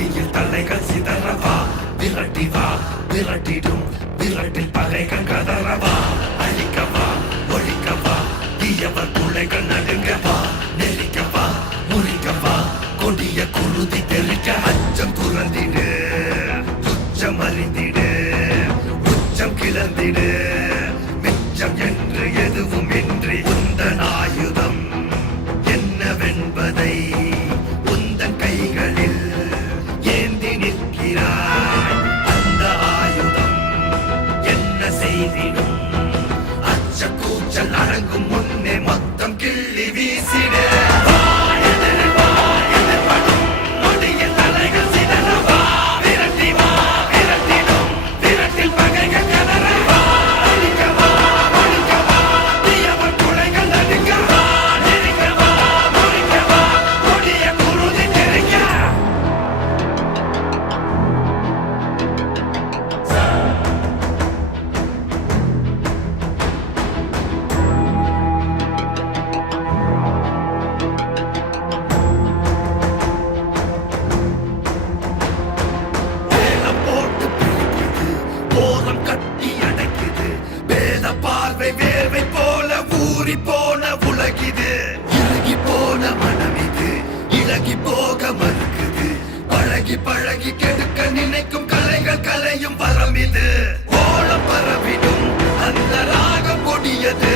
கொடியில் தலைகள் சிதறவா விரட்டி வா விரட்டிடும் விரட்டில் பகைகள் கதறவா அழிக்கவா ஒழிக்கவா தீயவர் பிள்ளைகள் நடுங்கவா நெருக்கவா முறிக்கவா கொடிய குருதி தெளிக்க அச்சம் துறந்திடு துச்சம் அறிந்திடு உச்சம் கிளந்திடு மிச்சம் என்று எதுவும் இன்றி உந்தன் ஆயுதம் என்னவென்பதை உந்தன் கைகளில் ஏந்தி நிற்கிறாய் அந்த ஆயுதம் என்ன செய்திடும் அச்ச கூச்சல் அடங்கும் முன்னே மொத்தம் கிள்ளி வீசிடு வேர்வை போல ஊறி போன உலகிது இறுகி போன மனமிது இலகி போக மறுக்குது பழகி பழகி கெடுக்க நினைக்கும் கலைகள் கலையும் வரம் இது ஓலம் பரவிடும் அந்த ராகம் கொடியது